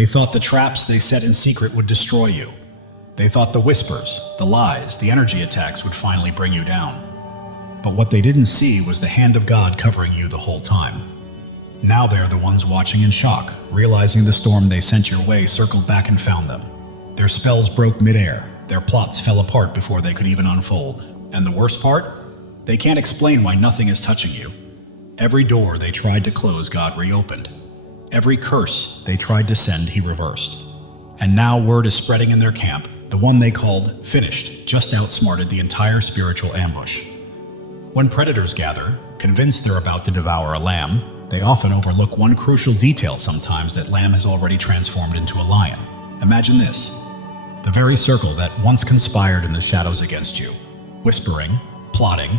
They thought the traps they set in secret would destroy you. They thought the whispers, the lies, the energy attacks would finally bring you down. But what they didn't see was the hand of God covering you the whole time. Now they're the ones watching in shock, realizing the storm they sent your way circled back and found them. Their spells broke midair, their plots fell apart before they could even unfold. And the worst part? They can't explain why nothing is touching you. Every door they tried to close, God reopened. Every curse they tried to send, He reversed. And now word is spreading in their camp, the one they called finished, just outsmarted the entire spiritual ambush. When predators gather, convinced they're about to devour a lamb, they often overlook one crucial detail sometimes: that lamb has already transformed into a lion. Imagine this: the very circle that once conspired in the shadows against you, whispering, plotting,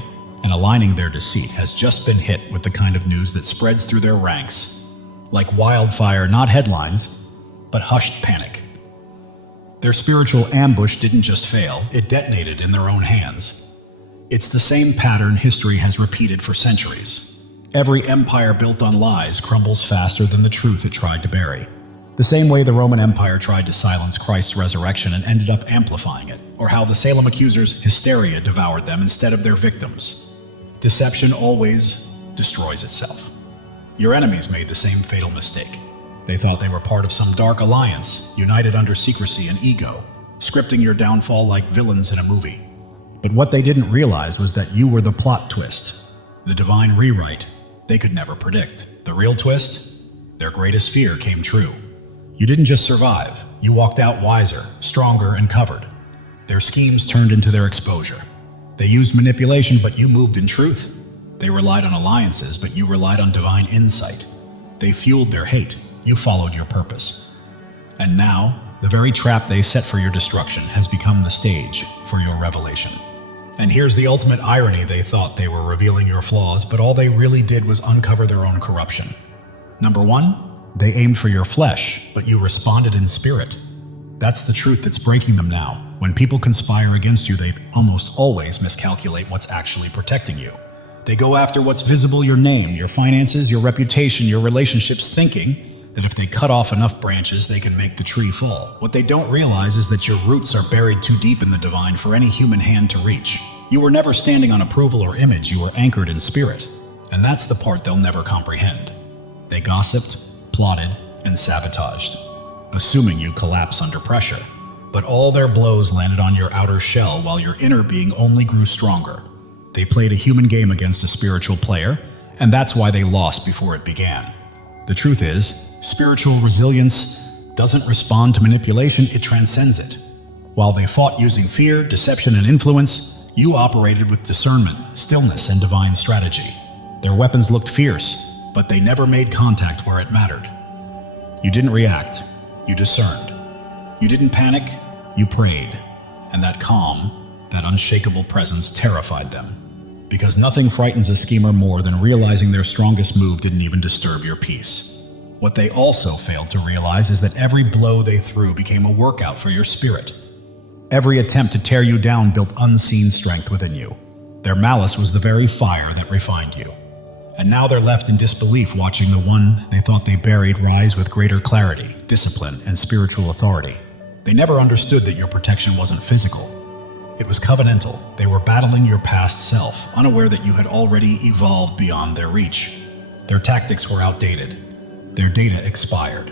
and aligning their deceit, has just been hit with the kind of news that spreads through their ranks like wildfire, not headlines, but hushed panic. Their spiritual ambush didn't just fail, it detonated in their own hands. It's the same pattern history has repeated for centuries. Every empire built on lies crumbles faster than the truth it tried to bury. The same way the Roman Empire tried to silence Christ's resurrection and ended up amplifying it, or how the Salem accusers' hysteria devoured them instead of their victims. Deception always destroys itself. Your enemies made the same fatal mistake. They thought they were part of some dark alliance, united under secrecy and ego, scripting your downfall like villains in a movie. But what they didn't realize was that you were the plot twist, the divine rewrite they could never predict. The real twist? Their greatest fear came true. You didn't just survive, you walked out wiser, stronger, and covered. Their schemes turned into their exposure. They used manipulation, but you moved in truth. They relied on alliances, but you relied on divine insight. They fueled their hate, you followed your purpose. And now, the very trap they set for your destruction has become the stage for your revelation. And here's the ultimate irony: they thought they were revealing your flaws, but all they really did was uncover their own corruption. Number one, they aimed for your flesh, but you responded in spirit. That's the truth that's breaking them now. When people conspire against you, they almost always miscalculate what's actually protecting you. They go after what's visible: your name, your finances, your reputation, your relationships, thinking that if they cut off enough branches, they can make the tree fall. What they don't realize is that your roots are buried too deep in the divine for any human hand to reach. You were never standing on approval or image, you were anchored in spirit. And that's the part they'll never comprehend. They gossiped, plotted, and sabotaged, assuming you collapse under pressure. But all their blows landed on your outer shell while your inner being only grew stronger. They played a human game against a spiritual player, and that's why they lost before it began. The truth is, spiritual resilience doesn't respond to manipulation, it transcends it. While they fought using fear, deception, and influence, you operated with discernment, stillness, and divine strategy. Their weapons looked fierce, but they never made contact where it mattered. You didn't react, you discerned. You didn't panic, you prayed. And that calm, that unshakable presence terrified them. Because nothing frightens a schemer more than realizing their strongest move didn't even disturb your peace. What they also failed to realize is that every blow they threw became a workout for your spirit. Every attempt to tear you down built unseen strength within you. Their malice was the very fire that refined you. And now they're left in disbelief, watching the one they thought they buried rise with greater clarity, discipline, and spiritual authority. They never understood that your protection wasn't physical. It was covenantal. They were battling your past self, unaware that you had already evolved beyond their reach. Their tactics were outdated. Their data expired.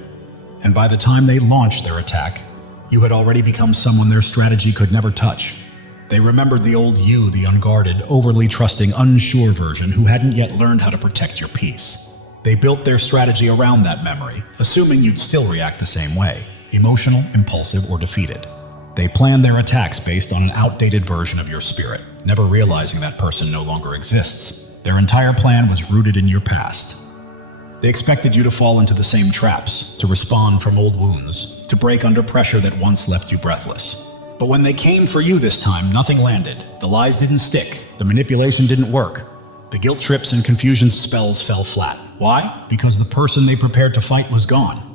And by the time they launched their attack, you had already become someone their strategy could never touch. They remembered the old you, the unguarded, overly trusting, unsure version who hadn't yet learned how to protect your peace. They built their strategy around that memory, assuming you'd still react the same way, emotional, impulsive, or defeated. They planned their attacks based on an outdated version of your spirit, never realizing that person no longer exists. Their entire plan was rooted in your past. They expected you to fall into the same traps, to respond from old wounds, to break under pressure that once left you breathless. But when they came for you this time, nothing landed. The lies didn't stick. The manipulation didn't work. The guilt trips and confusion spells fell flat. Why? Because the person they prepared to fight was gone.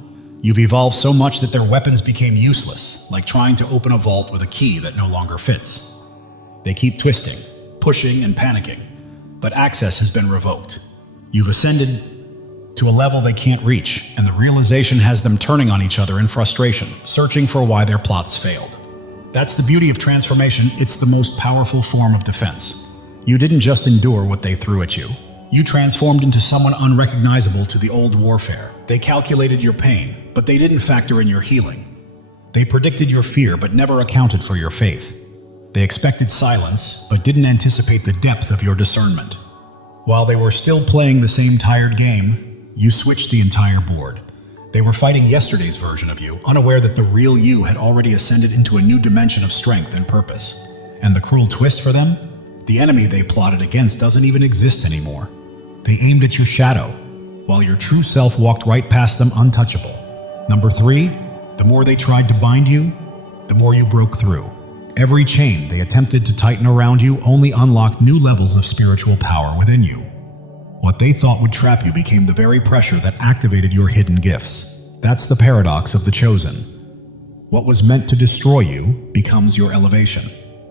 You've evolved so much that their weapons became useless, like trying to open a vault with a key that no longer fits. They keep twisting, pushing, and panicking, but access has been revoked. You've ascended, to a level they can't reach, and the realization has them turning on each other in frustration, searching for why their plots failed. That's the beauty of transformation. It's the most powerful form of defense. You didn't just endure what they threw at you. You transformed into someone unrecognizable to the old warfare. They calculated your pain, but they didn't factor in your healing. They predicted your fear, but never accounted for your faith. They expected silence, but didn't anticipate the depth of your discernment. While they were still playing the same tired game, you switched the entire board. They were fighting yesterday's version of you, unaware that the real you had already ascended into a new dimension of strength and purpose. And the cruel twist for them? The enemy they plotted against doesn't even exist anymore. They aimed at your shadow, while your true self walked right past them untouchable. Number 3, the more they tried to bind you, the more you broke through. Every chain they attempted to tighten around you only unlocked new levels of spiritual power within you. What they thought would trap you became the very pressure that activated your hidden gifts. That's the paradox of the chosen. What was meant to destroy you becomes your elevation.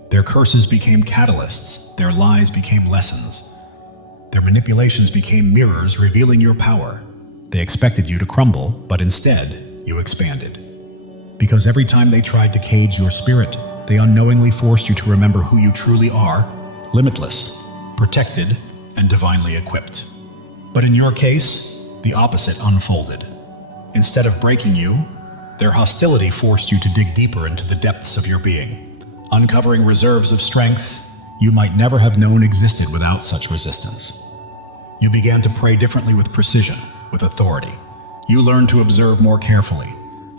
Their curses became catalysts. Their lies became lessons. Their manipulations became mirrors revealing your power. They expected you to crumble, but instead, you expanded. Because every time they tried to cage your spirit, they unknowingly forced you to remember who you truly are: limitless, protected, and divinely equipped. But in your case, the opposite unfolded. Instead of breaking you, their hostility forced you to dig deeper into the depths of your being, uncovering reserves of strength you might never have known existed without such resistance. You began to pray differently, with precision, with authority. You learned to observe more carefully,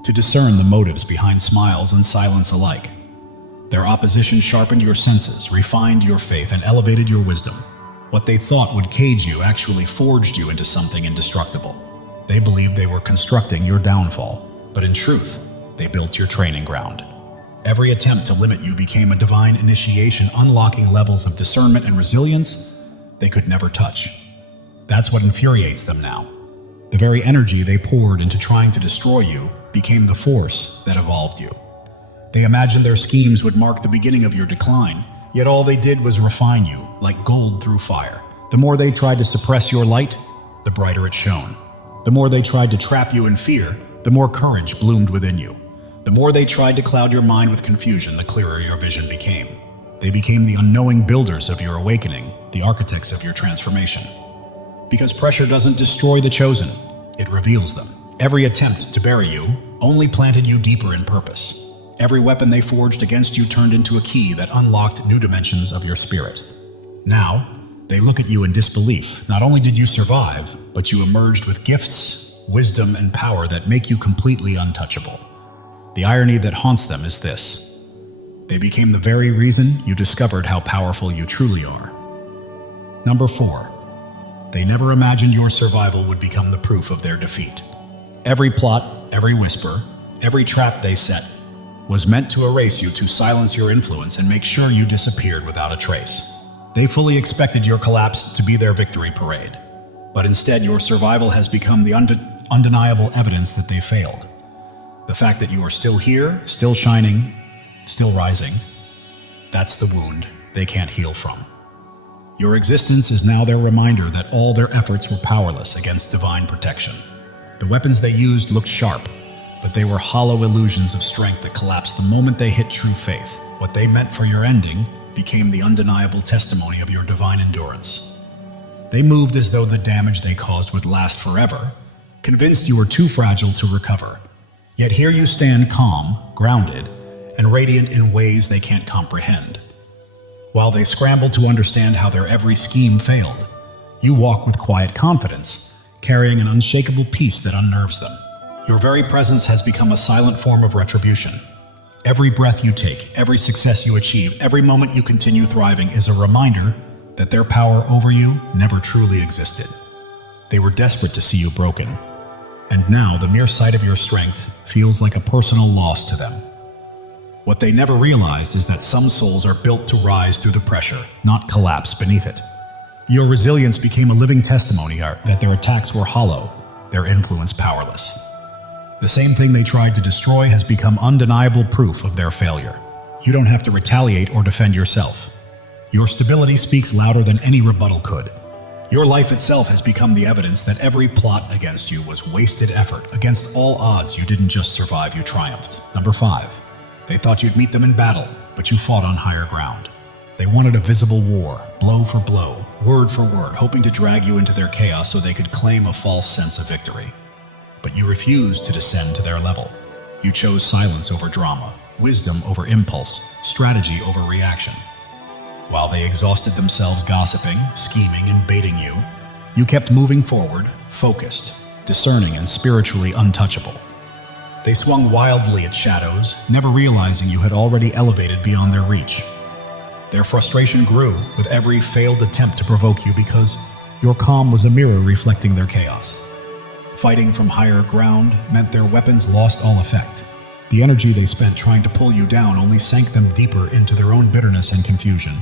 to discern the motives behind smiles and silence alike. Their opposition sharpened your senses, refined your faith, and elevated your wisdom. What they thought would cage you actually forged you into something indestructible. They believed they were constructing your downfall, but in truth, they built your training ground. Every attempt to limit you became a divine initiation, unlocking levels of discernment and resilience they could never touch. That's what infuriates them now. The very energy they poured into trying to destroy you became the force that evolved you. They imagined their schemes would mark the beginning of your decline, yet all they did was refine you, like gold through fire. The more they tried to suppress your light, the brighter it shone. The more they tried to trap you in fear, the more courage bloomed within you. The more they tried to cloud your mind with confusion, the clearer your vision became. They became the unknowing builders of your awakening, the architects of your transformation. Because pressure doesn't destroy the chosen, it reveals them. Every attempt to bury you only planted you deeper in purpose. Every weapon they forged against you turned into a key that unlocked new dimensions of your spirit. Now, they look at you in disbelief. Not only did you survive, but you emerged with gifts, wisdom, and power that make you completely untouchable. The irony that haunts them is this: they became the very reason you discovered how powerful you truly are. Number 4, they never imagined your survival would become the proof of their defeat. Every plot, every whisper, every trap they set was meant to erase you, to silence your influence, and make sure you disappeared without a trace. They fully expected your collapse to be their victory parade. But instead, your survival has become the undeniable evidence that they failed. The fact that you are still here, still shining, still rising, that's the wound they can't heal from. Your existence is now their reminder that all their efforts were powerless against divine protection. The weapons they used looked sharp, but they were hollow illusions of strength that collapsed the moment they hit true faith. What they meant for your ending became the undeniable testimony of your divine endurance. They moved as though the damage they caused would last forever, convinced you were too fragile to recover. Yet here you stand, calm, grounded, and radiant in ways they can't comprehend. While they scramble to understand how their every scheme failed, you walk with quiet confidence, carrying an unshakable peace that unnerves them. Your very presence has become a silent form of retribution. Every breath you take, every success you achieve, every moment you continue thriving is a reminder that their power over you never truly existed. They were desperate to see you broken, and now the mere sight of your strength feels like a personal loss to them. What they never realized is that some souls are built to rise through the pressure, not collapse beneath it. Your resilience became a living testimony that their attacks were hollow, their influence powerless. The same thing they tried to destroy has become undeniable proof of their failure. You don't have to retaliate or defend yourself. Your stability speaks louder than any rebuttal could. Your life itself has become the evidence that every plot against you was wasted effort. Against all odds, you didn't just survive, you triumphed. Number 5. They thought you'd meet them in battle, but you fought on higher ground. They wanted a visible war, blow for blow, word for word, hoping to drag you into their chaos so they could claim a false sense of victory. But you refused to descend to their level. You chose silence over drama, wisdom over impulse, strategy over reaction. While they exhausted themselves gossiping, scheming, and baiting you, you kept moving forward, focused, discerning, and spiritually untouchable. They swung wildly at shadows, never realizing you had already elevated beyond their reach. Their frustration grew with every failed attempt to provoke you because your calm was a mirror reflecting their chaos. Fighting from higher ground meant their weapons lost all effect. The energy they spent trying to pull you down only sank them deeper into their own bitterness and confusion.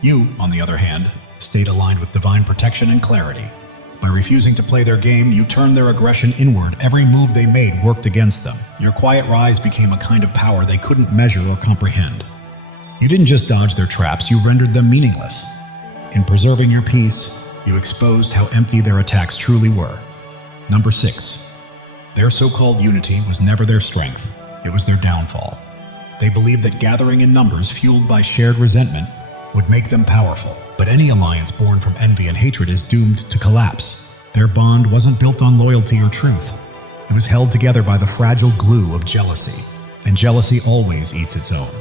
You, on the other hand, stayed aligned with divine protection and clarity. By refusing to play their game, you turned their aggression inward. Every move they made worked against them. Your quiet rise became a kind of power they couldn't measure or comprehend. You didn't just dodge their traps, you rendered them meaningless. In preserving your peace, you exposed how empty their attacks truly were. Number 6. Their so-called unity was never their strength, it was their downfall. They believed that gathering in numbers fueled by shared resentment would make them powerful, but any alliance born from envy and hatred is doomed to collapse. Their bond wasn't built on loyalty or truth. It was held together by the fragile glue of jealousy, and jealousy always eats its own.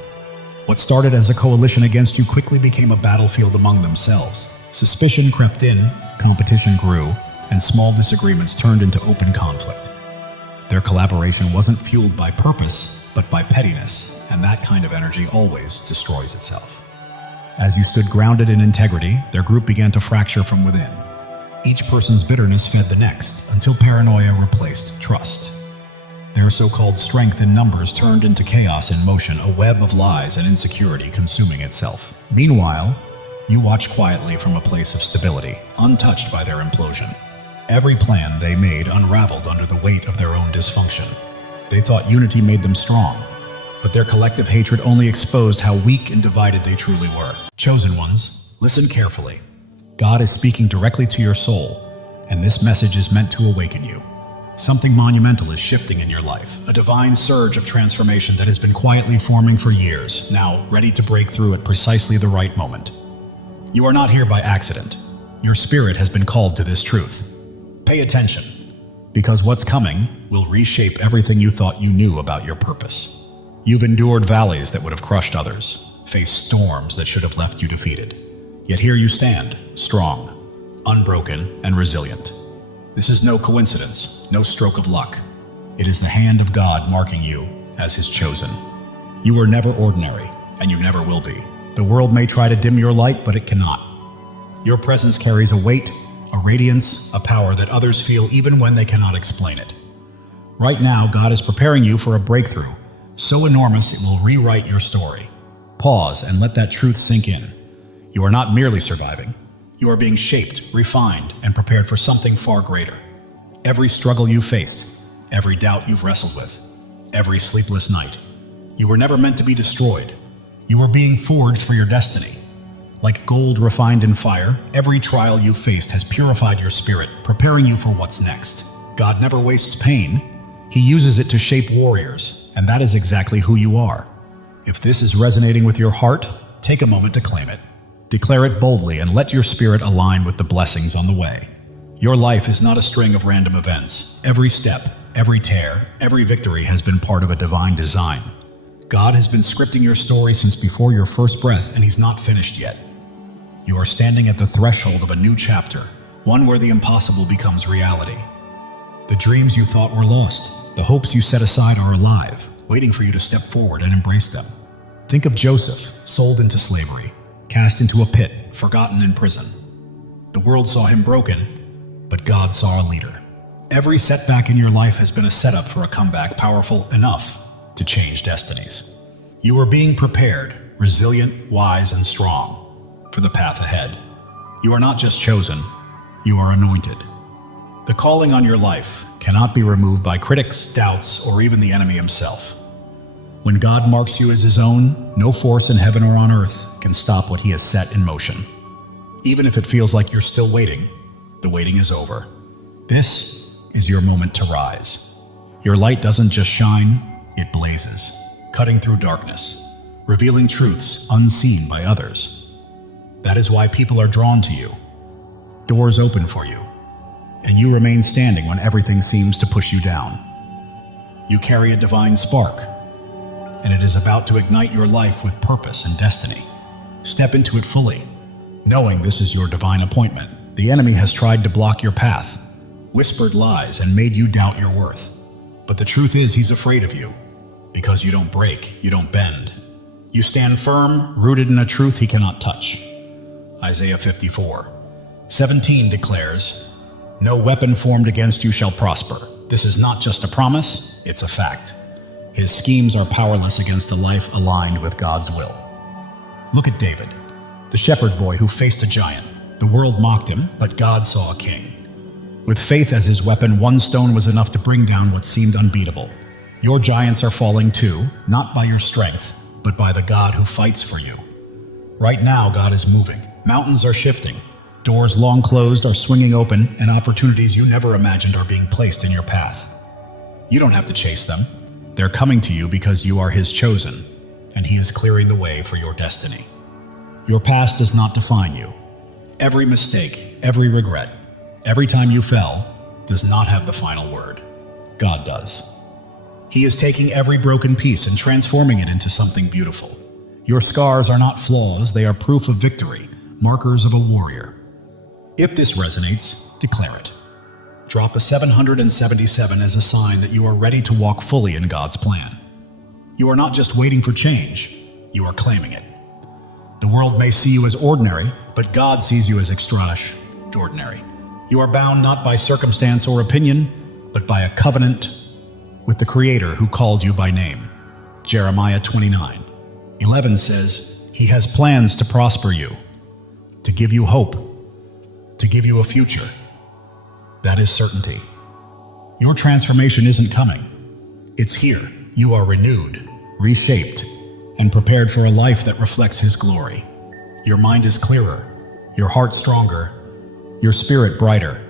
What started as a coalition against you quickly became a battlefield among themselves. Suspicion crept in, competition grew, and small disagreements turned into open conflict. Their collaboration wasn't fueled by purpose, but by pettiness, and that kind of energy always destroys itself. As you stood grounded in integrity, their group began to fracture from within. Each person's bitterness fed the next, until paranoia replaced trust. Their so-called strength in numbers turned into chaos in motion, a web of lies and insecurity consuming itself. Meanwhile, you watched quietly from a place of stability, untouched by their implosion. Every plan they made unraveled under the weight of their own dysfunction. They thought unity made them strong, but their collective hatred only exposed how weak and divided they truly were. Chosen ones, listen carefully. God is speaking directly to your soul, and this message is meant to awaken you. Something monumental is shifting in your life, a divine surge of transformation that has been quietly forming for years, now ready to break through at precisely the right moment. You are not here by accident. Your spirit has been called to this truth. Pay attention, because what's coming will reshape everything you thought you knew about your purpose. You've endured valleys that would have crushed others, faced storms that should have left you defeated. Yet here you stand, strong, unbroken, and resilient. This is no coincidence, no stroke of luck. It is the hand of God marking you as His chosen. You were never ordinary, and you never will be. The world may try to dim your light, but it cannot. Your presence carries a weight, a radiance, a power that others feel even when they cannot explain it. Right now, God is preparing you for a breakthrough, so enormous it will rewrite your story. Pause and let that truth sink in. You are not merely surviving. You are being shaped, refined, and prepared for something far greater. Every struggle you faced, every doubt you've wrestled with, every sleepless night, you were never meant to be destroyed. You were being forged for your destiny. Like gold refined in fire, every trial you faced has purified your spirit, preparing you for what's next. God never wastes pain. He uses it to shape warriors, and that is exactly who you are. If this is resonating with your heart, take a moment to claim it. Declare it boldly and let your spirit align with the blessings on the way. Your life is not a string of random events. Every step, every tear, every victory has been part of a divine design. God has been scripting your story since before your first breath, and He's not finished yet. You are standing at the threshold of a new chapter, one where the impossible becomes reality. The dreams you thought were lost, the hopes you set aside are alive, waiting for you to step forward and embrace them. Think of Joseph, sold into slavery, cast into a pit, forgotten in prison. The world saw him broken, but God saw a leader. Every setback in your life has been a setup for a comeback powerful enough to change destinies. You are being prepared, resilient, wise, and strong for the path ahead. You are not just chosen, you are anointed. The calling on your life cannot be removed by critics, doubts, or even the enemy himself. When God marks you as His own, no force in heaven or on earth can stop what He has set in motion. Even if it feels like you're still waiting, The waiting is over. This is your moment to rise. Your light doesn't just shine, it blazes, cutting through darkness, revealing truths unseen by others. That is why people are drawn to you. Doors open for you, and you remain standing when everything seems to push you down. You carry a divine spark, and it is about to ignite your life with purpose and destiny. Step into it fully, knowing this is your divine appointment. The enemy has tried to block your path, whispered lies, and made you doubt your worth. But the truth is, he's afraid of you, because you don't break, you don't bend. You stand firm, rooted in a truth he cannot touch. Isaiah 54:17 declares, "No weapon formed against you shall prosper." This is not just a promise, it's a fact. His schemes are powerless against a life aligned with God's will. Look at David, the shepherd boy who faced a giant. The world mocked him, but God saw a king. With faith as his weapon, one stone was enough to bring down what seemed unbeatable. Your giants are falling too, not by your strength, but by the God who fights for you. Right now, God is moving. Mountains are shifting. Doors long closed are swinging open, and opportunities you never imagined are being placed in your path. You don't have to chase them. They're coming to you because you are his chosen, and he is clearing the way for your destiny. Your past does not define you. Every mistake, every regret, every time you fell, does not have the final word. God does. He is taking every broken piece and transforming it into something beautiful. Your scars are not flaws, they are proof of victory, markers of a warrior. If this resonates, declare it. Drop a 777 as a sign that you are ready to walk fully in God's plan. You are not just waiting for change, you are claiming it. The world may see you as ordinary, but God sees you as extraordinary. You are bound not by circumstance or opinion, but by a covenant with the Creator who called you by name. Jeremiah 29:11 says, "He has plans to prosper you, to give you hope, to give you a future." That is certainty. Your transformation isn't coming. It's here. You are renewed, reshaped, and prepared for a life that reflects His glory. Your mind is clearer, your heart stronger, your spirit brighter.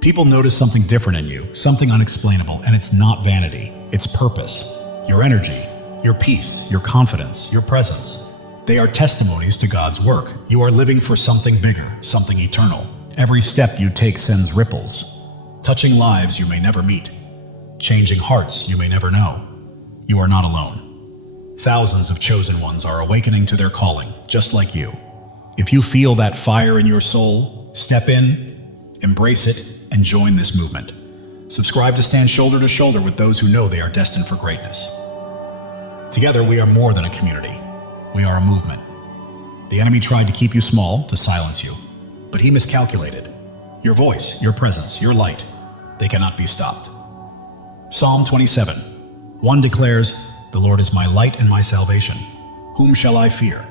People notice something different in you, something unexplainable, and it's not vanity, it's purpose. Your energy, your peace, your confidence, your presence. They are testimonies to God's work. You are living for something bigger, something eternal. Every step you take sends ripples, touching lives you may never meet, changing hearts you may never know. You are not alone. Thousands of chosen ones are awakening to their calling, just like you. If you feel that fire in your soul, step in, embrace it, and join this movement. Subscribe to stand shoulder to shoulder with those who know they are destined for greatness. Together, we are more than a community. We are a movement. The enemy tried to keep you small, to silence you, but he miscalculated. Your voice, your presence, your light, they cannot be stopped. Psalm 27:1 declares, "The Lord is my light and my salvation. Whom shall I fear?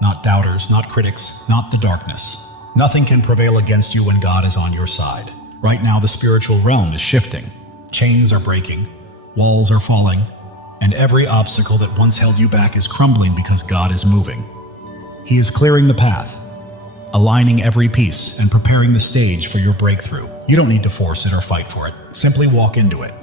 Not doubters, not critics, not the darkness. Nothing can prevail against you when God is on your side." Right now, the spiritual realm is shifting. Chains are breaking, walls are falling, and every obstacle that once held you back is crumbling because God is moving. He is clearing the path, aligning every piece and preparing the stage for your breakthrough. You don't need to force it or fight for it. Simply walk into it.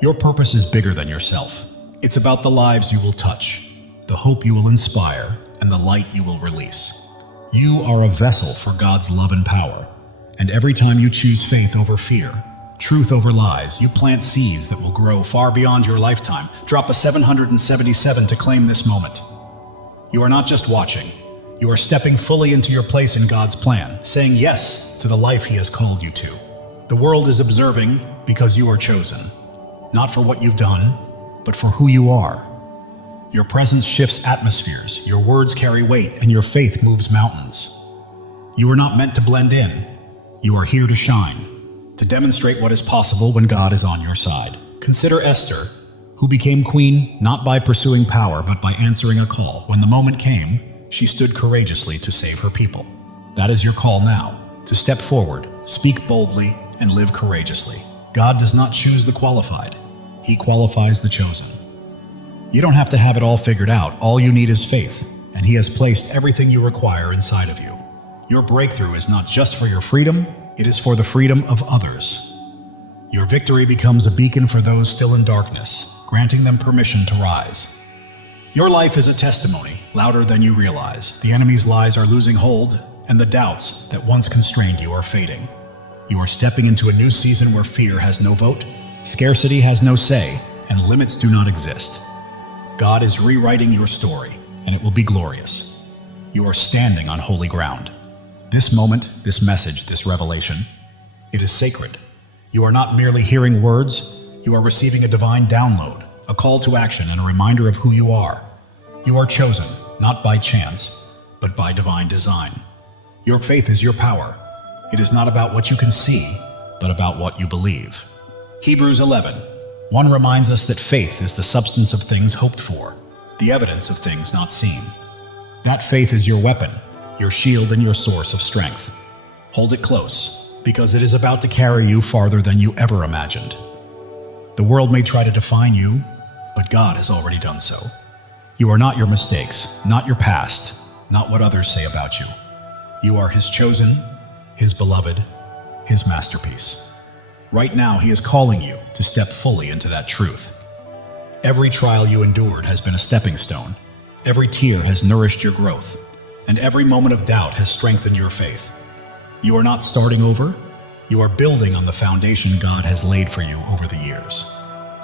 Your purpose is bigger than yourself. It's about the lives you will touch, the hope you will inspire, and the light you will release. You are a vessel for God's love and power. And every time you choose faith over fear, truth over lies, you plant seeds that will grow far beyond your lifetime. Drop a 777 to claim this moment. You are not just watching. You are stepping fully into your place in God's plan, saying yes to the life He has called you to. The world is observing because you are chosen, not for what you've done, but for who you are. Your presence shifts atmospheres, your words carry weight, and your faith moves mountains. You are not meant to blend in. You are here to shine, to demonstrate what is possible when God is on your side. Consider Esther, who became queen not by pursuing power, but by answering a call. When the moment came, she stood courageously to save her people. That is your call now, to step forward, speak boldly, and live courageously. God does not choose the qualified. He qualifies the chosen. You don't have to have it all figured out. All you need is faith, and He has placed everything you require inside of you. Your breakthrough is not just for your freedom, It is for the freedom of others. Your victory becomes a beacon for those still in darkness, granting them permission to rise. Your life is a testimony, louder than you realize. The enemy's lies are losing hold, and the doubts that once constrained you are fading. You are stepping into a new season where fear has no vote, scarcity has no say, and limits do not exist. God is rewriting your story, and it will be glorious. You are standing on holy ground. This moment, this message, this revelation, it is sacred. You are not merely hearing words, you are receiving a divine download, a call to action and a reminder of who you are. You are chosen, not by chance, but by divine design. Your faith is your power. It is not about what you can see, but about what you believe. Hebrews 11:1 reminds us that faith is the substance of things hoped for, the evidence of things not seen. That faith is your weapon, your shield and your source of strength. Hold it close, because it is about to carry you farther than you ever imagined. The world may try to define you, but God has already done so. You are not your mistakes, not your past, not what others say about you. You are His chosen, His beloved, His masterpiece. Right now, He is calling you to step fully into that truth. Every trial you endured has been a stepping stone. Every tear has nourished your growth, and every moment of doubt has strengthened your faith. You are not starting over. You are building on the foundation God has laid for you over the years.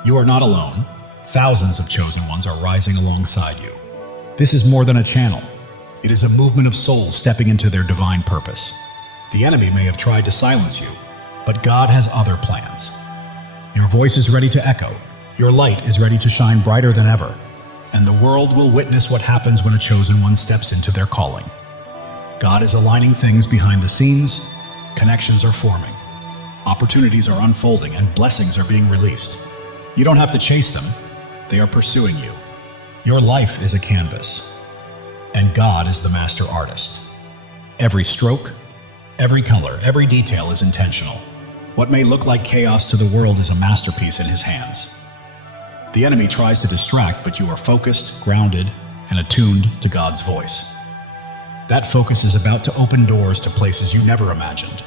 You are not alone. Thousands of chosen ones are rising alongside you. This is more than a channel. It is a movement of souls stepping into their divine purpose. The enemy may have tried to silence you, but God has other plans. Your voice is ready to echo. Your light is ready to shine brighter than ever. And the world will witness what happens when a chosen one steps into their calling. God is aligning things behind the scenes. Connections are forming. Opportunities are unfolding and blessings are being released. You don't have to chase them. They are pursuing you. Your life is a canvas, and God is the master artist. Every stroke, every color, every detail is intentional. What may look like chaos to the world is a masterpiece in His hands. The enemy tries to distract, but you are focused, grounded, and attuned to God's voice. That focus is about to open doors to places you never imagined.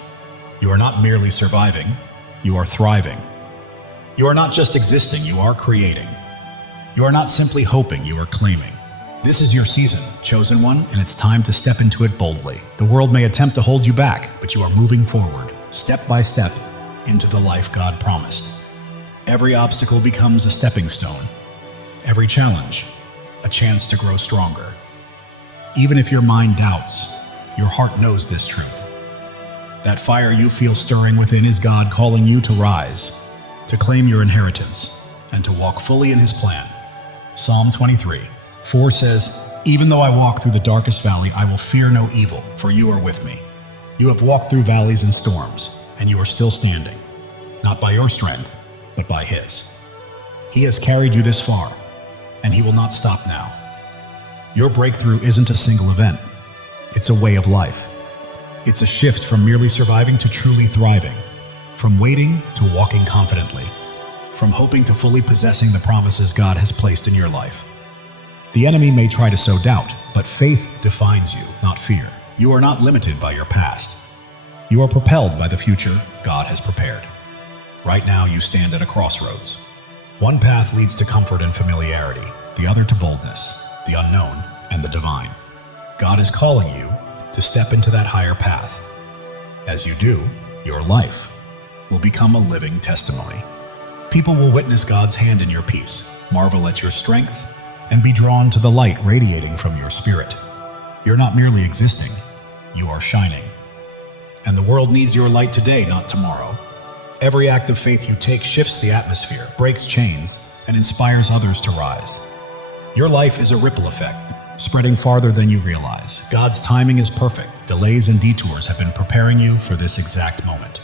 You are not merely surviving, you are thriving. You are not just existing, you are creating. You are not simply hoping, you are claiming. This is your season, chosen one, and it's time to step into it boldly. The world may attempt to hold you back, but you are moving forward, step by step, into the life God promised. Every obstacle becomes a stepping stone. Every challenge, a chance to grow stronger. Even if your mind doubts, your heart knows this truth. That fire you feel stirring within is God calling you to rise, to claim your inheritance, and to walk fully in His plan. Psalm 23:4 says, "Even though I walk through the darkest valley, I will fear no evil, for you are with me. You have walked through valleys and storms, and you are still standing, not by your strength, but by His. He has carried you this far, and He will not stop now." Your breakthrough isn't a single event. It's a way of life. It's a shift from merely surviving to truly thriving, from waiting to walking confidently, from hoping to fully possessing the promises God has placed in your life. The enemy may try to sow doubt, but faith defines you, not fear. You are not limited by your past. You are propelled by the future God has prepared. Right now, you stand at a crossroads. One path leads to comfort and familiarity, the other to boldness, the unknown, and the divine. God is calling you to step into that higher path. As you do, your life will become a living testimony. People will witness God's hand in your peace, marvel at your strength, and be drawn to the light radiating from your spirit. You're not merely existing, you are shining. And the world needs your light today, not tomorrow. Every act of faith you take shifts the atmosphere, breaks chains, and inspires others to rise. Your life is a ripple effect, spreading farther than you realize. God's timing is perfect. Delays and detours have been preparing you for this exact moment.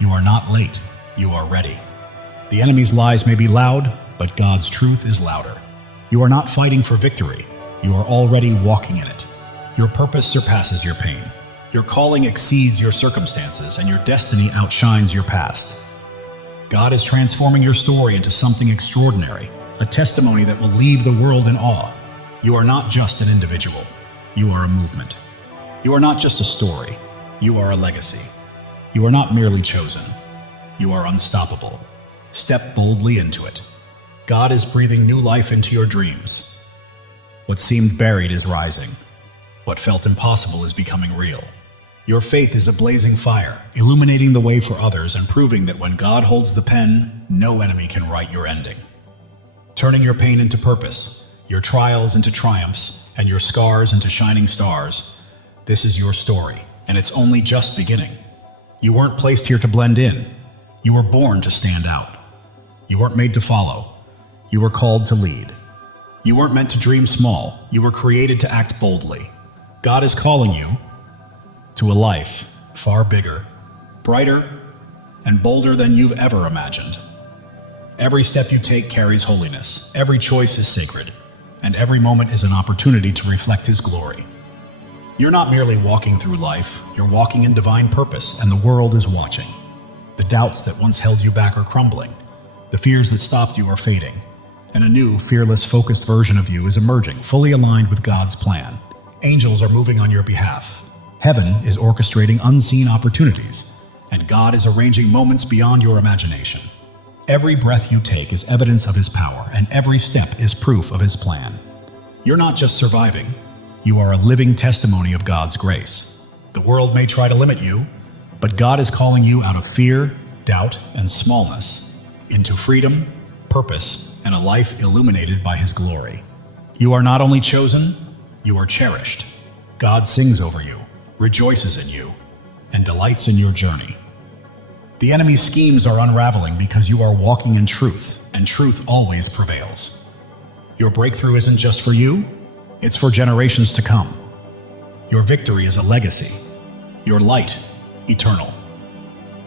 You are not late, you are ready. The enemy's lies may be loud, but God's truth is louder. You are not fighting for victory, you are already walking in it. Your purpose surpasses your pain. Your calling exceeds your circumstances, and your destiny outshines your past. God is transforming your story into something extraordinary, a testimony that will leave the world in awe. You are not just an individual, you are a movement. You are not just a story, you are a legacy. You are not merely chosen. You are unstoppable. Step boldly into it. God is breathing new life into your dreams. What seemed buried is rising. What felt impossible is becoming real. Your faith is a blazing fire, illuminating the way for others and proving that when God holds the pen, no enemy can write your ending. Turning your pain into purpose, your trials into triumphs, and your scars into shining stars, this is your story, and it's only just beginning. You weren't placed here to blend in. You were born to stand out. You weren't made to follow. You were called to lead. You weren't meant to dream small. You were created to act boldly. God is calling you to a life far bigger, brighter, and bolder than you've ever imagined. Every step you take carries holiness. Every choice is sacred, and every moment is an opportunity to reflect His glory. You're not merely walking through life, you're walking in divine purpose, and the world is watching. The doubts that once held you back are crumbling. The fears that stopped you are fading. And a new, fearless, focused version of you is emerging, fully aligned with God's plan. Angels are moving on your behalf. Heaven is orchestrating unseen opportunities, and God is arranging moments beyond your imagination. Every breath you take is evidence of His power, and every step is proof of His plan. You're not just surviving, you are a living testimony of God's grace. The world may try to limit you, but God is calling you out of fear, doubt, and smallness into freedom, purpose, and a life illuminated by His glory. You are not only chosen, you are cherished. God sings over you, rejoices in you, and delights in your journey. The enemy's schemes are unraveling because you are walking in truth, and truth always prevails. Your breakthrough isn't just for you, it's for generations to come. Your victory is a legacy. Your light, eternal.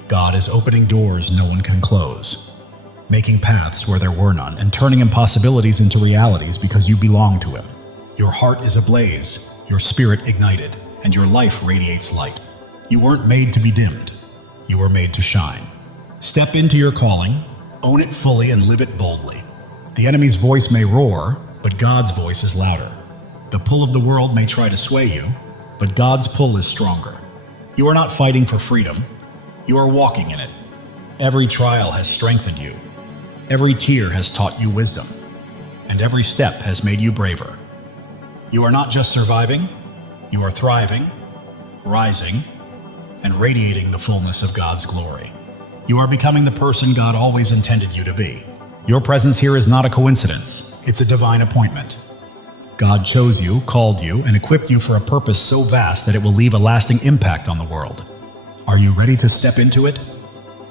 God is opening doors no one can close, making paths where there were none, and turning impossibilities into realities because you belong to Him. Your heart is ablaze, your spirit ignited, and your life radiates light. You weren't made to be dimmed. You were made to shine. Step into your calling, own it fully, and live it boldly. The enemy's voice may roar, but God's voice is louder. The pull of the world may try to sway you, but God's pull is stronger. You are not fighting for freedom. You are walking in it. Every trial has strengthened you. Every tear has taught you wisdom. And every step has made you braver. You are not just surviving, you are thriving, rising, and radiating the fullness of God's glory. You are becoming the person God always intended you to be. Your presence here is not a coincidence, it's a divine appointment. God chose you, called you, and equipped you for a purpose so vast that it will leave a lasting impact on the world. Are you ready to step into it?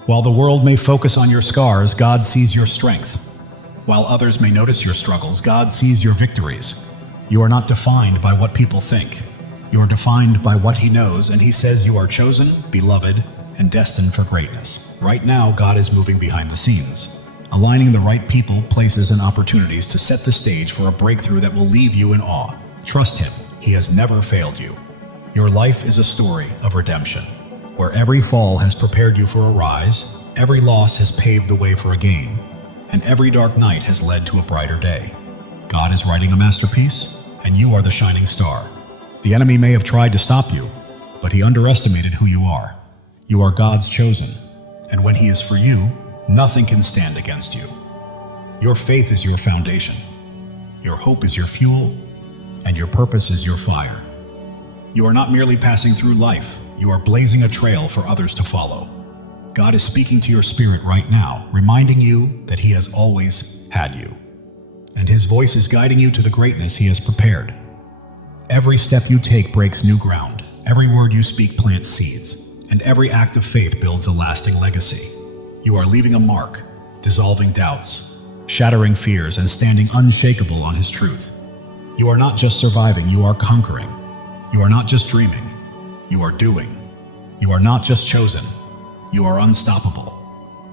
While the world may focus on your scars, God sees your strength. While others may notice your struggles, God sees your victories. You are not defined by what people think. You are defined by what He knows, and He says you are chosen, beloved, and destined for greatness. Right now, God is moving behind the scenes, aligning the right people, places, and opportunities to set the stage for a breakthrough that will leave you in awe. Trust Him. He has never failed you. Your life is a story of redemption, where every fall has prepared you for a rise, every loss has paved the way for a gain, and every dark night has led to a brighter day. God is writing a masterpiece, and you are the shining star. The enemy may have tried to stop you, but he underestimated who you are. You are God's chosen, and when He is for you, nothing can stand against you. Your faith is your foundation. Your hope is your fuel, and your purpose is your fire. You are not merely passing through life, you are blazing a trail for others to follow. God is speaking to your spirit right now, reminding you that He has always had you, and His voice is guiding you to the greatness He has prepared. Every step you take breaks new ground, every word you speak plants seeds, and every act of faith builds a lasting legacy. You are leaving a mark, dissolving doubts, shattering fears, and standing unshakable on His truth. You are not just surviving, you are conquering. You are not just dreaming, you are doing. You are not just chosen, you are unstoppable.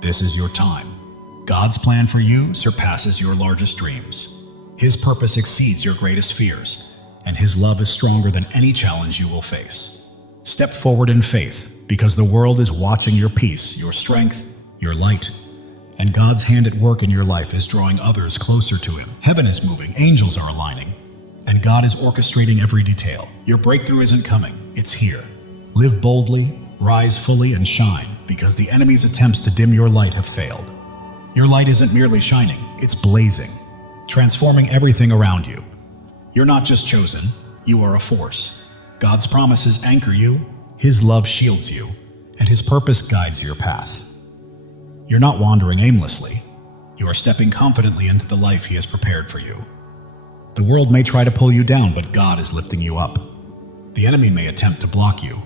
This is your time. God's plan for you surpasses your largest dreams. His purpose exceeds your greatest fears, and His love is stronger than any challenge you will face. Step forward in faith, because the world is watching your peace, your strength, your light, and God's hand at work in your life is drawing others closer to Him. Heaven is moving, angels are aligning, and God is orchestrating every detail. Your breakthrough isn't coming, it's here. Live boldly, Rise fully and shine, because the enemy's attempts to dim your light have failed. Your light isn't merely shining, it's blazing, transforming everything around you. You're not just chosen, you are a force. God's promises anchor you, His love shields you, and His purpose guides your path. You're not wandering aimlessly. You are stepping confidently into the life He has prepared for you. The world may try to pull you down, but God is lifting you up. The enemy may attempt to block you,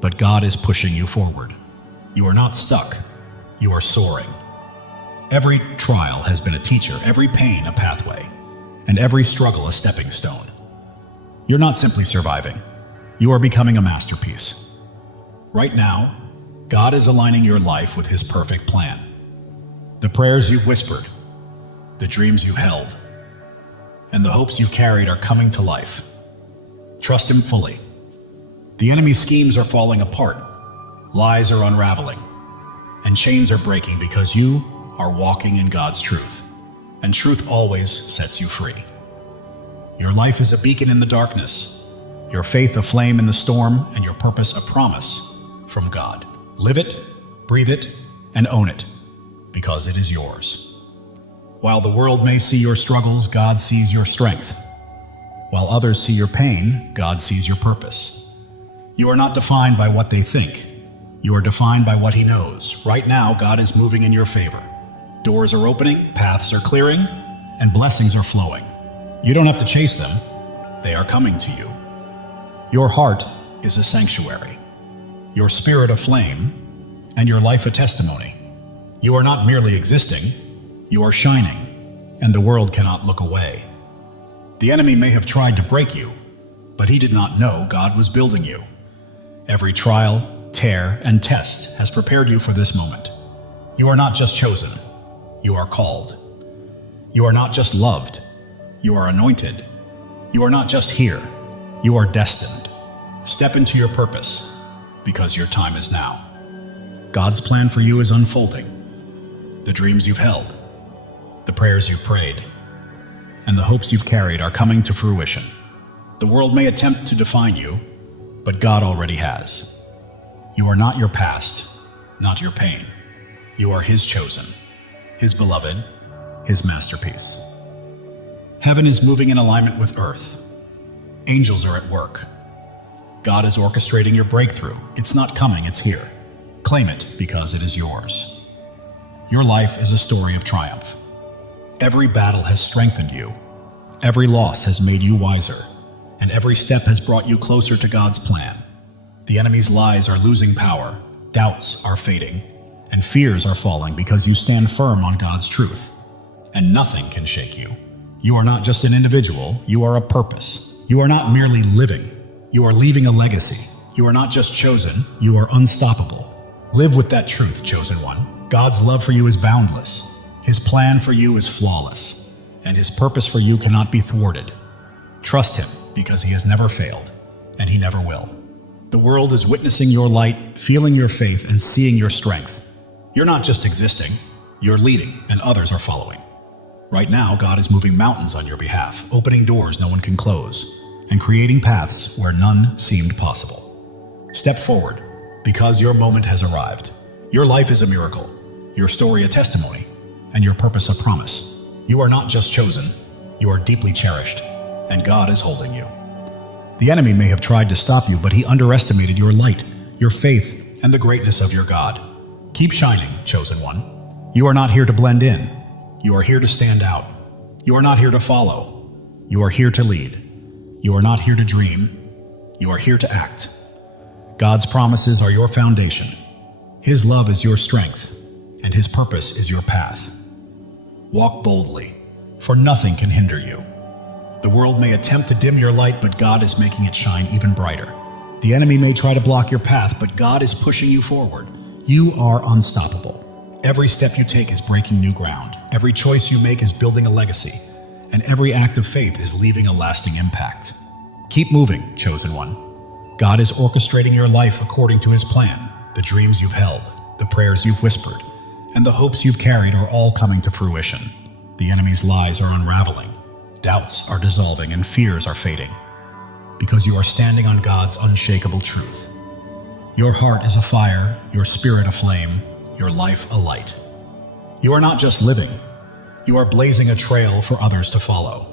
but God is pushing you forward. You are not stuck. You are soaring. Every trial has been a teacher, every pain a pathway, and every struggle a stepping stone. You're not simply surviving. You are becoming a masterpiece. Right now, God is aligning your life with His perfect plan. The prayers you've whispered, the dreams you held, and the hopes you've carried are coming to life. Trust Him fully. The enemy's schemes are falling apart, lies are unraveling, and chains are breaking because you are walking in God's truth, and truth always sets you free. Your life is a beacon in the darkness, your faith a flame in the storm, and your purpose a promise from God. Live it, breathe it, and own it, because it is yours. While the world may see your struggles, God sees your strength. While others see your pain, God sees your purpose. You are not defined by what they think. You are defined by what He knows. Right now, God is moving in your favor. Doors are opening, paths are clearing, and blessings are flowing. You don't have to chase them. They are coming to you. Your heart is a sanctuary, your spirit a flame, and your life a testimony. You are not merely existing, you are shining, and the world cannot look away. The enemy may have tried to break you, but he did not know God was building you. Every trial, tear, and test has prepared you for this moment. You are not just chosen, you are called. You are not just loved, you are anointed. You are not just here, you are destined. Step into your purpose, because your time is now. God's plan for you is unfolding. The dreams you've held, the prayers you've prayed, and the hopes you've carried are coming to fruition. The world may attempt to define you, but God already has. You are not your past, not your pain. You are His chosen, His beloved, His masterpiece. Heaven is moving in alignment with earth. Angels are at work. God is orchestrating your breakthrough. It's not coming, it's here. Claim it because it is yours. Your life is a story of triumph. Every battle has strengthened you. Every loss has made you wiser. And every step has brought you closer to God's plan. The enemy's lies are losing power, doubts are fading, and fears are falling because you stand firm on God's truth. And nothing can shake you. You are not just an individual, you are a purpose. You are not merely living, you are leaving a legacy. You are not just chosen, you are unstoppable. Live with that truth, chosen one. God's love for you is boundless. His plan for you is flawless, and His purpose for you cannot be thwarted. Trust Him, because He has never failed, and He never will. The world is witnessing your light, feeling your faith, and seeing your strength. You're not just existing, you're leading, and others are following. Right now, God is moving mountains on your behalf, opening doors no one can close, and creating paths where none seemed possible. Step forward, because your moment has arrived. Your life is a miracle, your story a testimony, and your purpose a promise. You are not just chosen, you are deeply cherished, and God is holding you. The enemy may have tried to stop you, but he underestimated your light, your faith, and the greatness of your God. Keep shining, chosen one. You are not here to blend in. You are here to stand out. You are not here to follow. You are here to lead. You are not here to dream. You are here to act. God's promises are your foundation. His love is your strength, and His purpose is your path. Walk boldly, for nothing can hinder you. The world may attempt to dim your light, but God is making it shine even brighter. The enemy may try to block your path, but God is pushing you forward. You are unstoppable. Every step you take is breaking new ground. Every choice you make is building a legacy, and every act of faith is leaving a lasting impact. Keep moving, chosen one. God is orchestrating your life according to His plan. The dreams you've held, the prayers you've whispered, and the hopes you've carried are all coming to fruition. The enemy's lies are unraveling. Doubts are dissolving and fears are fading, because you are standing on God's unshakable truth. Your heart is a fire, your spirit a flame, your life a light. You are not just living, you are blazing a trail for others to follow.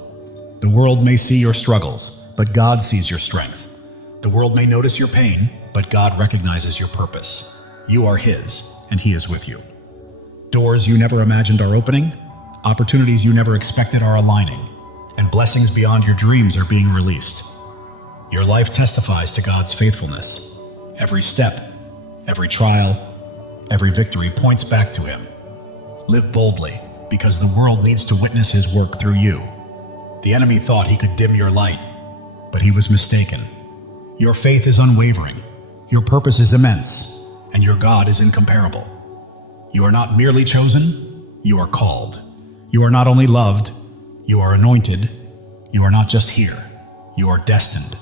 The world may see your struggles, but God sees your strength. The world may notice your pain, but God recognizes your purpose. You are His, and He is with you. Doors you never imagined are opening, opportunities you never expected are aligning, and blessings beyond your dreams are being released. Your life testifies to God's faithfulness. Every step, every trial, every victory points back to Him. Live boldly, because the world needs to witness His work through you. The enemy thought he could dim your light, but he was mistaken. Your faith is unwavering, your purpose is immense, and your God is incomparable. You are not merely chosen, you are called. You are not only loved, you are anointed. You are not just here, you are destined.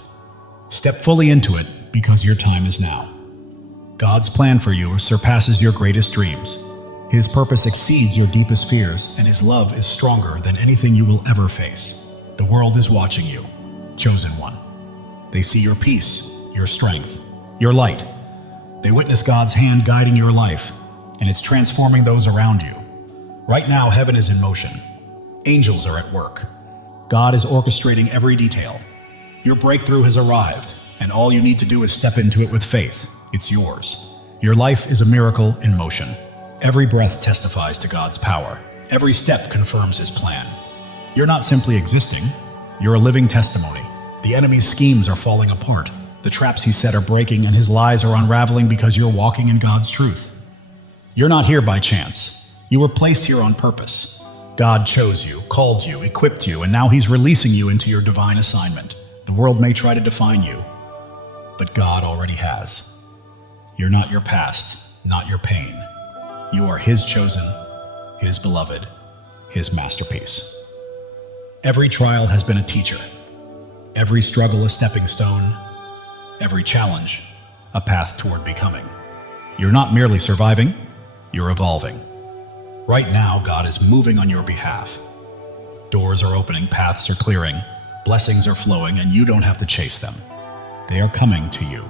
Step fully into it, because your time is now. God's plan for you surpasses your greatest dreams. His purpose exceeds your deepest fears, and His love is stronger than anything you will ever face. The world is watching you, chosen one. They see your peace, your strength, your light. They witness God's hand guiding your life, and it's transforming those around you. Right now, heaven is in motion. Angels are at work. God is orchestrating every detail. Your breakthrough has arrived, and all you need to do is step into it with faith. It's yours. Your life is a miracle in motion. Every breath testifies to God's power. Every step confirms His plan. You're not simply existing, you're a living testimony. The enemy's schemes are falling apart. The traps he set are breaking, and his lies are unraveling because you're walking in God's truth. You're not here by chance. You were placed here on purpose. God chose you, called you, equipped you, and now He's releasing you into your divine assignment. The world may try to define you, but God already has. You're not your past, not your pain. You are His chosen, His beloved, His masterpiece. Every trial has been a teacher. Every struggle a stepping stone. Every challenge a path toward becoming. You're not merely surviving, you're evolving. Right now, God is moving on your behalf. Doors are opening, paths are clearing, blessings are flowing, and you don't have to chase them. They are coming to you.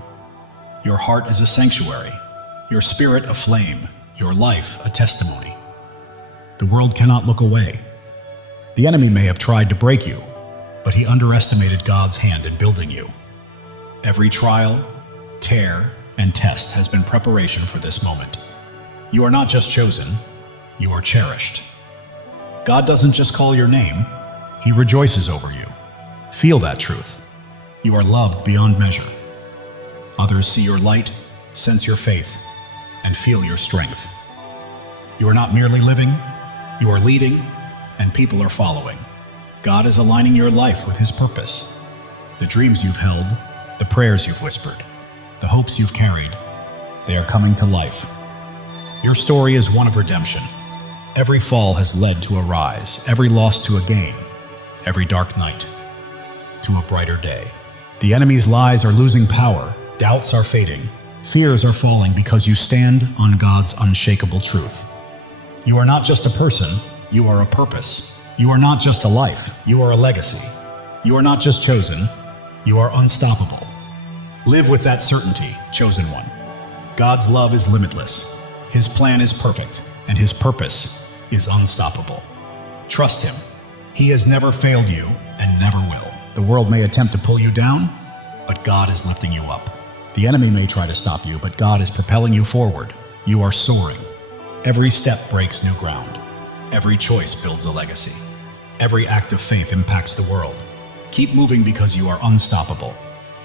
Your heart is a sanctuary, your spirit a flame, your life a testimony. The world cannot look away. The enemy may have tried to break you, but he underestimated God's hand in building you. Every trial, tear, and test has been preparation for this moment. You are not just chosen, you are cherished. God doesn't just call your name, He rejoices over you. Feel that truth. You are loved beyond measure. Others see your light, sense your faith, and feel your strength. You are not merely living, you are leading, and people are following. God is aligning your life with His purpose. The dreams you've held, the prayers you've whispered, the hopes you've carried, they are coming to life. Your story is one of redemption. Every fall has led to a rise, every loss to a gain, every dark night to a brighter day. The enemy's lies are losing power, doubts are fading, fears are falling because you stand on God's unshakable truth. You are not just a person, you are a purpose. You are not just a life, you are a legacy. You are not just chosen, you are unstoppable. Live with that certainty, chosen one. God's love is limitless. His plan is perfect, and His purpose is unstoppable. Trust Him. He has never failed you and never will. The world may attempt to pull you down, but God is lifting you up. The enemy may try to stop you, but God is propelling you forward. You are soaring. Every step breaks new ground. Every choice builds a legacy. Every act of faith impacts the world. Keep moving because you are unstoppable.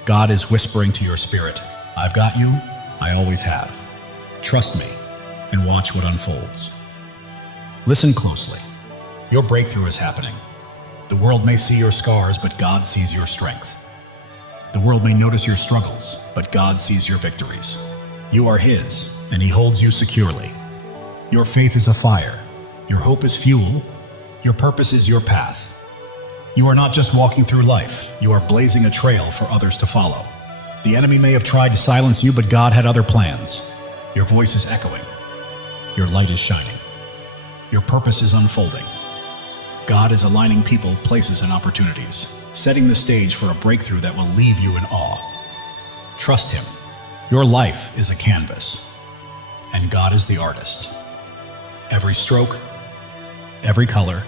God is whispering to your spirit, I've got you, I always have. Trust me and watch what unfolds. Listen closely. Your breakthrough is happening. The world may see your scars, but God sees your strength. The world may notice your struggles, but God sees your victories. You are His, and He holds you securely. Your faith is a fire. Your hope is fuel. Your purpose is your path. You are not just walking through life, you are blazing a trail for others to follow. The enemy may have tried to silence you, but God had other plans. Your voice is echoing. Your light is shining. Your purpose is unfolding. God is aligning people, places, and opportunities, setting the stage for a breakthrough that will leave you in awe. Trust Him. Your life is a canvas, and God is the artist. Every stroke, every color,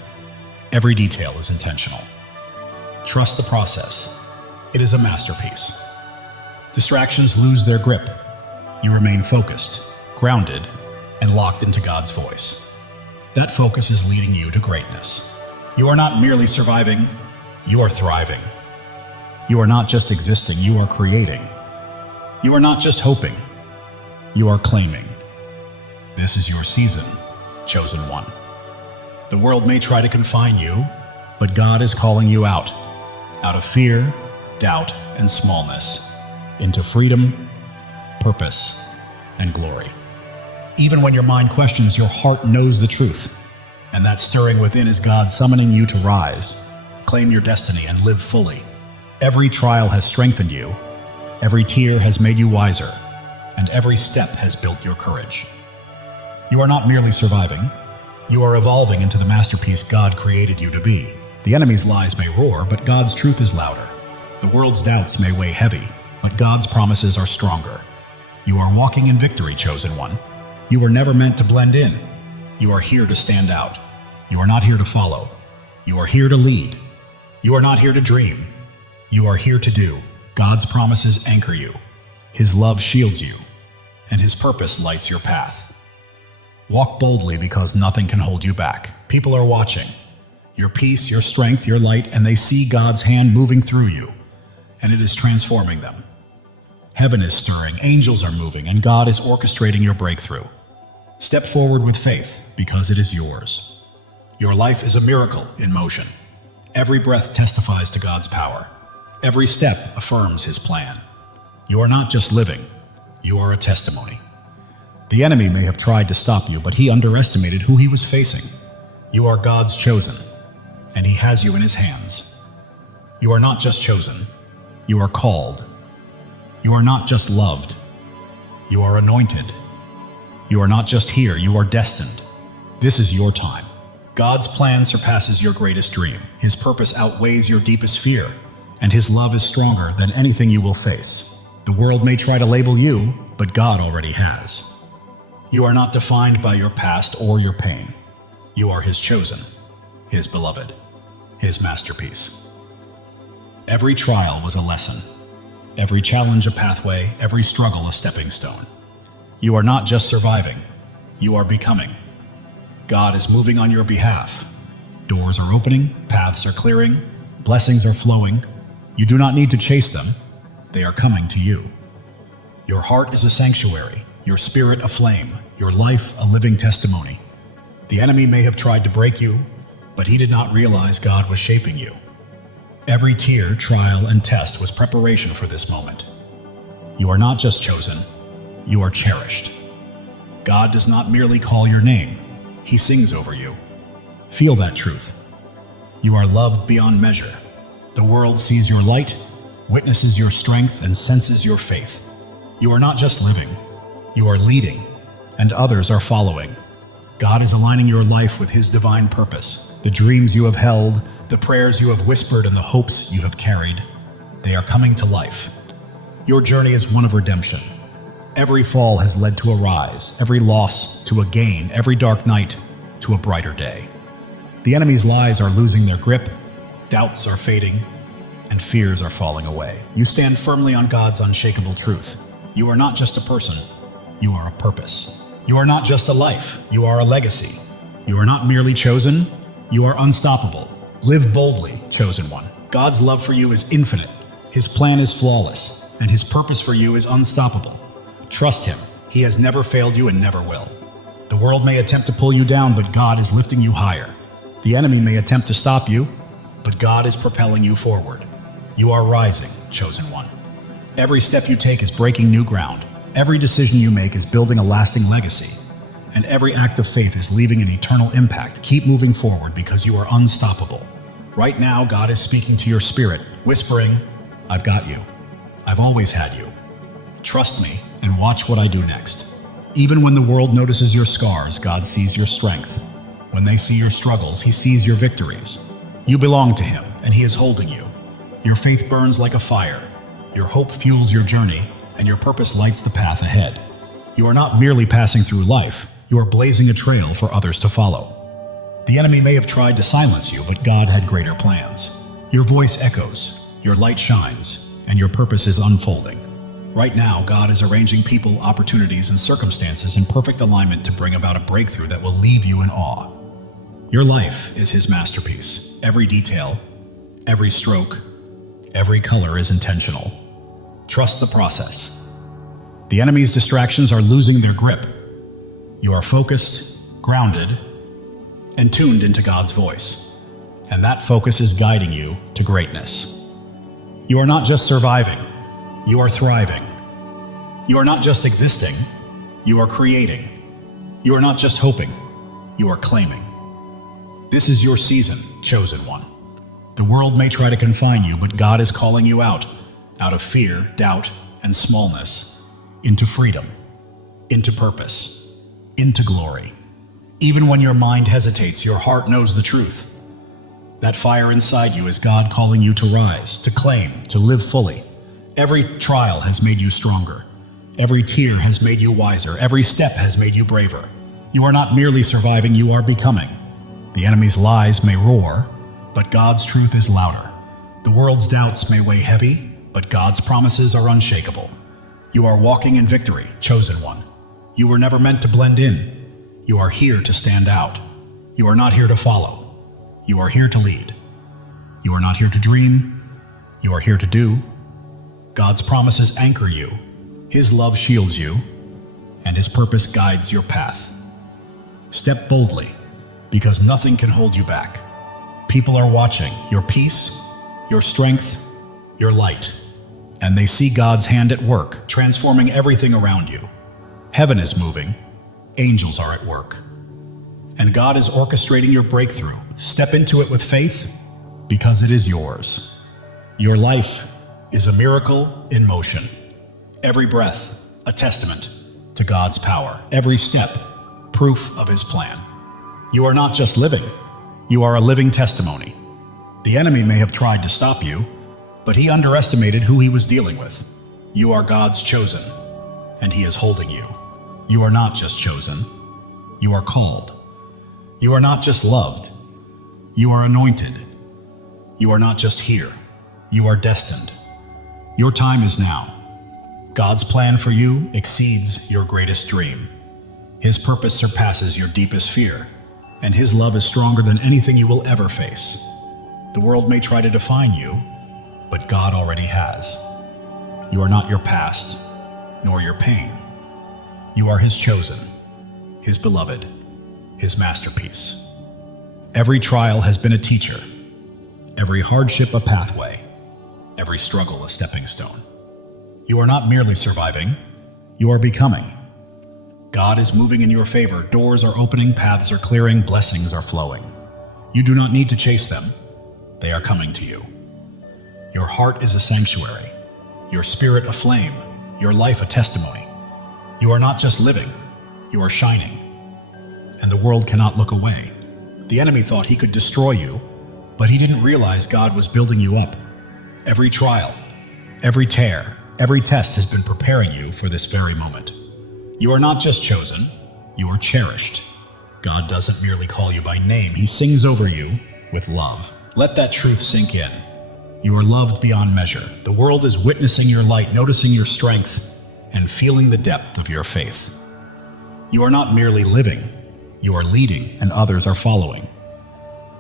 every detail is intentional. Trust the process. It is a masterpiece. Distractions lose their grip. You remain focused, grounded, and locked into God's voice. That focus is leading you to greatness. You are not merely surviving, you are thriving. You are not just existing, you are creating. You are not just hoping, you are claiming. This is your season, chosen one. The world may try to confine you, but God is calling you out of fear, doubt, and smallness, into freedom, purpose, and glory. Even when your mind questions, your heart knows the truth, and that stirring within is God summoning you to rise, claim your destiny, and live fully. Every trial has strengthened you, every tear has made you wiser, and every step has built your courage. You are not merely surviving, you are evolving into the masterpiece God created you to be. The enemy's lies may roar, but God's truth is louder. The world's doubts may weigh heavy, but God's promises are stronger. You are walking in victory, chosen one. You were never meant to blend in. You are here to stand out. You are not here to follow. You are here to lead. You are not here to dream. You are here to do. God's promises anchor you. His love shields you, and His purpose lights your path. Walk boldly because nothing can hold you back. People are watching. Your peace, your strength, your light, and they see God's hand moving through you, and it is transforming them. Heaven is stirring, angels are moving, and God is orchestrating your breakthrough. Step forward with faith, because it is yours. Your life is a miracle in motion. Every breath testifies to God's power. Every step affirms His plan. You are not just living, you are a testimony. The enemy may have tried to stop you, but he underestimated who he was facing. You are God's chosen, and He has you in His hands. You are not just chosen, you are called. You are not just loved, you are anointed. You are not just here, you are destined. This is your time. God's plan surpasses your greatest dream. His purpose outweighs your deepest fear, and His love is stronger than anything you will face. The world may try to label you, but God already has. You are not defined by your past or your pain. You are His chosen, His beloved, His masterpiece. Every trial was a lesson. Every challenge a pathway, every struggle a stepping stone. You are not just surviving, you are becoming. God is moving on your behalf. Doors are opening, paths are clearing, blessings are flowing. You do not need to chase them, they are coming to you. Your heart is a sanctuary, your spirit a flame, your life a living testimony. The enemy may have tried to break you, but he did not realize God was shaping you. Every tear, trial, and test was preparation for this moment. You are not just chosen, you are cherished. God does not merely call your name, He sings over you. Feel that truth. You are loved beyond measure. The world sees your light, witnesses your strength, and senses your faith. You are not just living, you are leading, and others are following. God is aligning your life with His divine purpose. The dreams you have held, the prayers you have whispered, and the hopes you have carried, they are coming to life. Your journey is one of redemption. Every fall has led to a rise, every loss to a gain, every dark night to a brighter day. The enemy's lies are losing their grip, doubts are fading, and fears are falling away. You stand firmly on God's unshakable truth. You are not just a person, you are a purpose. You are not just a life, you are a legacy. You are not merely chosen, you are unstoppable. Live boldly, chosen one. God's love for you is infinite. His plan is flawless, and His purpose for you is unstoppable. Trust Him. He has never failed you and never will. The world may attempt to pull you down, but God is lifting you higher. The enemy may attempt to stop you, but God is propelling you forward. You are rising, chosen one. Every step you take is breaking new ground. Every decision you make is building a lasting legacy. And every act of faith is leaving an eternal impact. Keep moving forward because you are unstoppable. Right now, God is speaking to your spirit, whispering, I've got you. I've always had you. Trust me and watch what I do next. Even when the world notices your scars, God sees your strength. When they see your struggles, He sees your victories. You belong to Him, and He is holding you. Your faith burns like a fire. Your hope fuels your journey, and your purpose lights the path ahead. You are not merely passing through life, you are blazing a trail for others to follow. The enemy may have tried to silence you, but God had greater plans. Your voice echoes, your light shines, and your purpose is unfolding. Right now, God is arranging people, opportunities, and circumstances in perfect alignment to bring about a breakthrough that will leave you in awe. Your life is His masterpiece. Every detail, every stroke, every color is intentional. Trust the process. The enemy's distractions are losing their grip. You are focused, grounded, and tuned into God's voice. And that focus is guiding you to greatness. You are not just surviving, you are thriving. You are not just existing, you are creating. You are not just hoping, you are claiming. This is your season, chosen one. The world may try to confine you, but God is calling you out of fear, doubt, and smallness, into freedom, into purpose, into glory. Even when your mind hesitates, your heart knows the truth. That fire inside you is God calling you to rise, to claim, to live fully. Every trial has made you stronger. Every tear has made you wiser. Every step has made you braver. You are not merely surviving, you are becoming. The enemy's lies may roar, but God's truth is louder. The world's doubts may weigh heavy, but God's promises are unshakable. You are walking in victory, chosen one. You were never meant to blend in. You are here to stand out. You are not here to follow. You are here to lead. You are not here to dream. You are here to do. God's promises anchor you. His love shields you, and His purpose guides your path. Step boldly, because nothing can hold you back. People are watching your peace, your strength, your light, and they see God's hand at work, transforming everything around you. Heaven is moving, angels are at work, and God is orchestrating your breakthrough. Step into it with faith, because it is yours. Your life is a miracle in motion. Every breath, a testament to God's power. Every step, proof of His plan. You are not just living, you are a living testimony. The enemy may have tried to stop you, but he underestimated who he was dealing with. You are God's chosen, and He is holding you. You are not just chosen, you are called. You are not just loved, you are anointed. You are not just here, you are destined. Your time is now. God's plan for you exceeds your greatest dream. His purpose surpasses your deepest fear, and His love is stronger than anything you will ever face. The world may try to define you, but God already has. You are not your past, nor your pain. You are His chosen, His beloved, His masterpiece. Every trial has been a teacher, every hardship a pathway, every struggle a stepping stone. You are not merely surviving, you are becoming. God is moving in your favor. Doors are opening, paths are clearing, blessings are flowing. You do not need to chase them. They are coming to you. Your heart is a sanctuary, your spirit a flame, your life a testimony. You are not just living, you are shining. And the world cannot look away. The enemy thought he could destroy you, but he didn't realize God was building you up. Every trial, every tear, every test has been preparing you for this very moment. You are not just chosen, you are cherished. God doesn't merely call you by name, He sings over you with love. Let that truth sink in. You are loved beyond measure. The world is witnessing your light, noticing your strength, and feeling the depth of your faith. You are not merely living, you are leading, and others are following.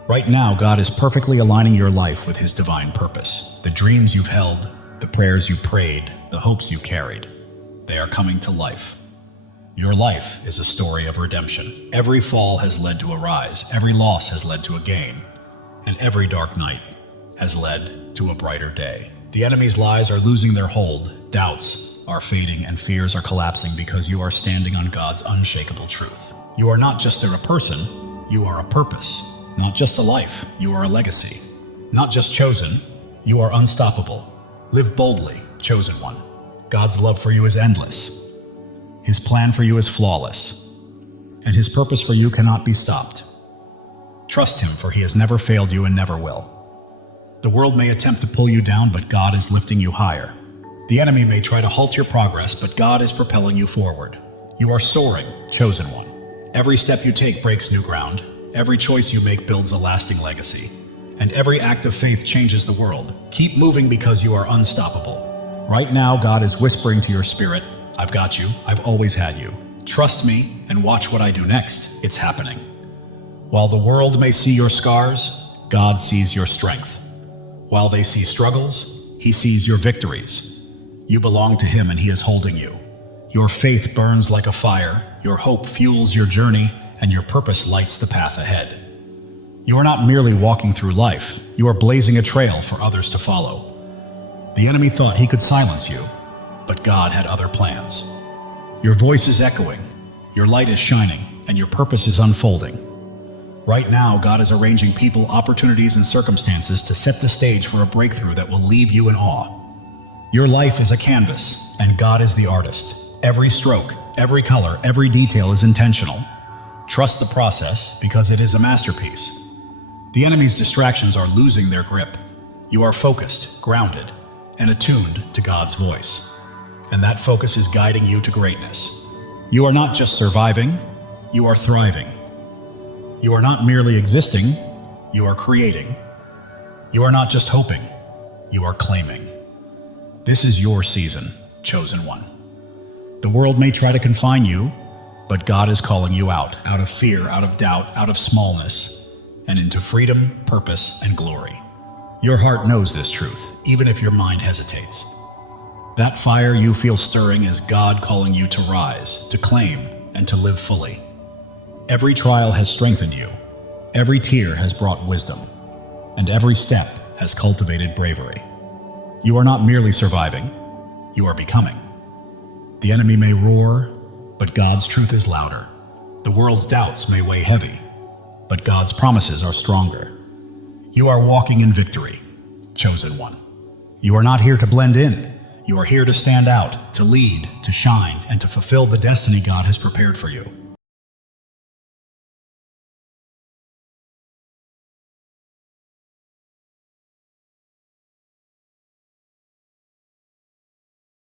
Right now, God is perfectly aligning your life with His divine purpose. The dreams you've held, the prayers you prayed, the hopes you carried, they are coming to life. Your life is a story of redemption. Every fall has led to a rise, every loss has led to a gain, and every dark night has led to a brighter day. The enemy's lies are losing their hold, doubts are fading, and fears are collapsing because you are standing on God's unshakable truth. You are not just a person, you are a purpose. Not just a life, you are a legacy. Not just chosen, you are unstoppable. Live boldly, chosen one. God's love for you is endless. His plan for you is flawless, and His purpose for you cannot be stopped. Trust Him, for He has never failed you and never will. The world may attempt to pull you down, but God is lifting you higher. The enemy may try to halt your progress, but God is propelling you forward. You are soaring, chosen one. Every step you take breaks new ground. Every choice you make builds a lasting legacy. And every act of faith changes the world. Keep moving because you are unstoppable. Right now, God is whispering to your spirit, I've got you. I've always had you. Trust me and watch what I do next. It's happening. While the world may see your scars, God sees your strength. While they see struggles, He sees your victories. You belong to Him and He is holding you. Your faith burns like a fire, your hope fuels your journey, and your purpose lights the path ahead. You are not merely walking through life, you are blazing a trail for others to follow. The enemy thought he could silence you, but God had other plans. Your voice is echoing, your light is shining, and your purpose is unfolding. Right now, God is arranging people, opportunities, and circumstances to set the stage for a breakthrough that will leave you in awe. Your life is a canvas, and God is the artist. Every stroke, every color, every detail is intentional. Trust the process because it is a masterpiece. The enemy's distractions are losing their grip. You are focused, grounded, and attuned to God's voice. And that focus is guiding you to greatness. You are not just surviving, you are thriving. You are not merely existing, you are creating. You are not just hoping, you are claiming. This is your season, chosen one. The world may try to confine you, but God is calling you out of fear, out of doubt, out of smallness, and into freedom, purpose, and glory. Your heart knows this truth, even if your mind hesitates. That fire you feel stirring is God calling you to rise, to claim, and to live fully. Every trial has strengthened you. Every tear has brought wisdom. And every step has cultivated bravery. You are not merely surviving, you are becoming. The enemy may roar, but God's truth is louder. The world's doubts may weigh heavy, but God's promises are stronger. You are walking in victory, chosen one. You are not here to blend in. You are here to stand out, to lead, to shine, and to fulfill the destiny God has prepared for you.